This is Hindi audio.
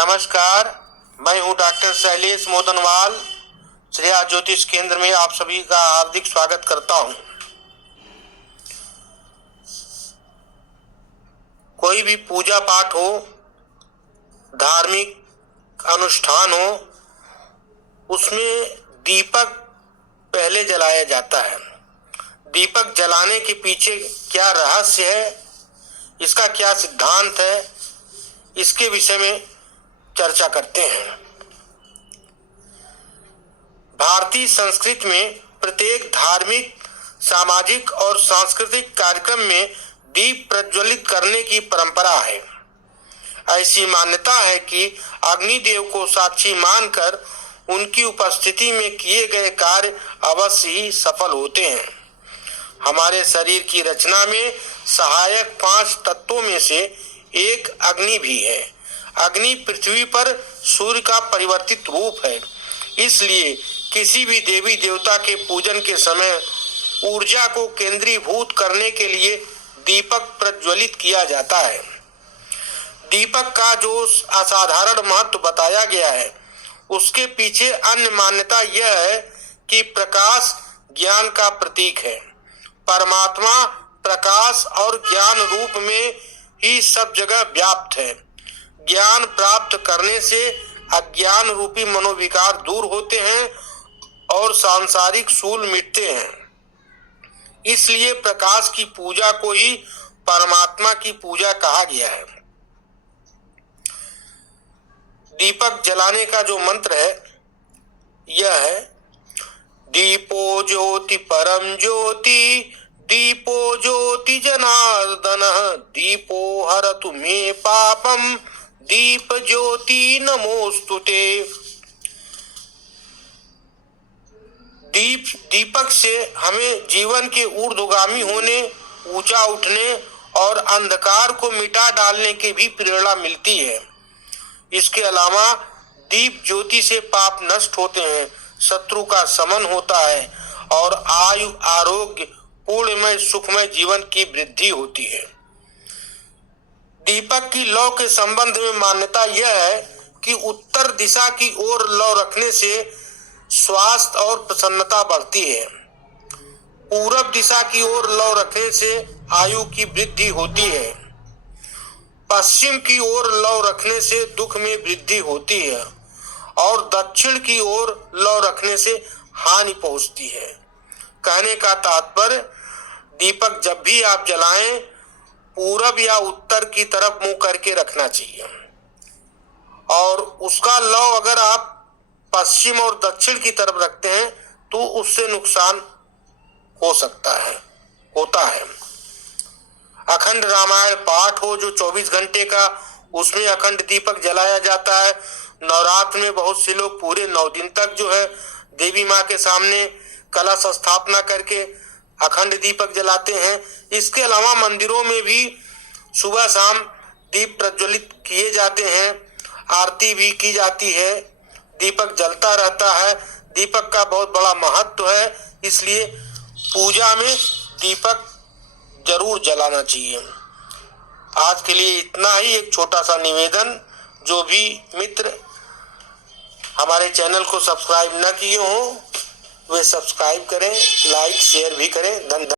नमस्कार, मैं हूं डॉक्टर शैलेश मोदनवाल। श्रेया ज्योतिष केंद्र में आप सभी का हार्दिक स्वागत करता हूं। कोई भी पूजा पाठ हो, धार्मिक अनुष्ठान हो, उसमें दीपक पहले जलाया जाता है। दीपक जलाने के पीछे क्या रहस्य है, इसका क्या सिद्धांत है, इसके विषय में चर्चा करते हैं। भारतीय संस्कृति में प्रत्येक धार्मिक, सामाजिक और सांस्कृतिक कार्यक्रम में दीप प्रज्वलित करने की परंपरा है। ऐसी मान्यता है कि अग्निदेव को साक्षी मानकर उनकी उपस्थिति में किए गए कार्य अवश्य ही सफल होते हैं। हमारे शरीर की रचना में सहायक 5 तत्वों में से एक अग्नि भी है। अग्नि पृथ्वी पर सूर्य का परिवर्तित रूप है, इसलिए किसी भी देवी देवता के पूजन के समय ऊर्जा को केंद्रीभूत करने के लिए दीपक प्रज्वलित किया जाता है। दीपक का जो असाधारण महत्व बताया गया है, उसके पीछे अन्य मान्यता यह है कि प्रकाश ज्ञान का प्रतीक है। परमात्मा प्रकाश और ज्ञान रूप में ही सब जगह व्याप्त है। ज्ञान प्राप्त करने से अज्ञान रूपी मनोविकार दूर होते हैं और सांसारिक शूल मिटते हैं। इसलिए प्रकाश की पूजा को ही परमात्मा की पूजा कहा गया है। दीपक जलाने का जो मंत्र है यह है: दीपो ज्योति परम ज्योति, दीपो ज्योति जनार्दन, दीपो हरतु मे पापम, दीप ज्योति नमोस्तुते। दीपक से हमें जीवन के ऊर्ध्वगामी होने, ऊंचा उठने और अंधकार को मिटा डालने की भी प्रेरणा मिलती है। इसके अलावा दीप ज्योति से पाप नष्ट होते हैं, शत्रु का शमन होता है और आयु, आरोग्य, पूर्णमय सुखमय जीवन की वृद्धि होती है। दीपक की लौ के संबंध में मान्यता यह है कि उत्तर दिशा की ओर लौ रखने से स्वास्थ्य और प्रसन्नता बढ़ती है। पूरब दिशा की ओर लौ रखने से आयु की वृद्धि होती है। पश्चिम की ओर लौ रखने से दुख में वृद्धि होती है और दक्षिण की ओर लौ रखने से हानि पहुंचती है। कहने का तात्पर्य, दीपक जब भी आप जलाएं, पूरब या उत्तर की तरफ मुंह करके रखना चाहिए और उसका लौ अगर आप पश्चिम और दक्षिण की तरफ रखते हैं तो उससे नुकसान हो सकता है, होता है। अखंड रामायण पाठ हो जो 24 घंटे का, उसमें अखंड दीपक जलाया जाता है। नवरात्र में बहुत से लोग पूरे 9 दिन तक जो है देवी माँ के सामने कलश स्थापना करके अखंड दीपक जलाते हैं। इसके अलावा मंदिरों में भी सुबह शाम दीप प्रज्वलित किए जाते हैं, आरती भी की जाती है, दीपक जलता रहता है। दीपक का बहुत बड़ा महत्व है, इसलिए पूजा में दीपक जरूर जलाना चाहिए। आज के लिए इतना ही। एक छोटा सा निवेदन, जो भी मित्र हमारे चैनल को सब्सक्राइब न किए हों वे सब्सक्राइब करें, लाइक शेयर भी करें। धन्यवाद।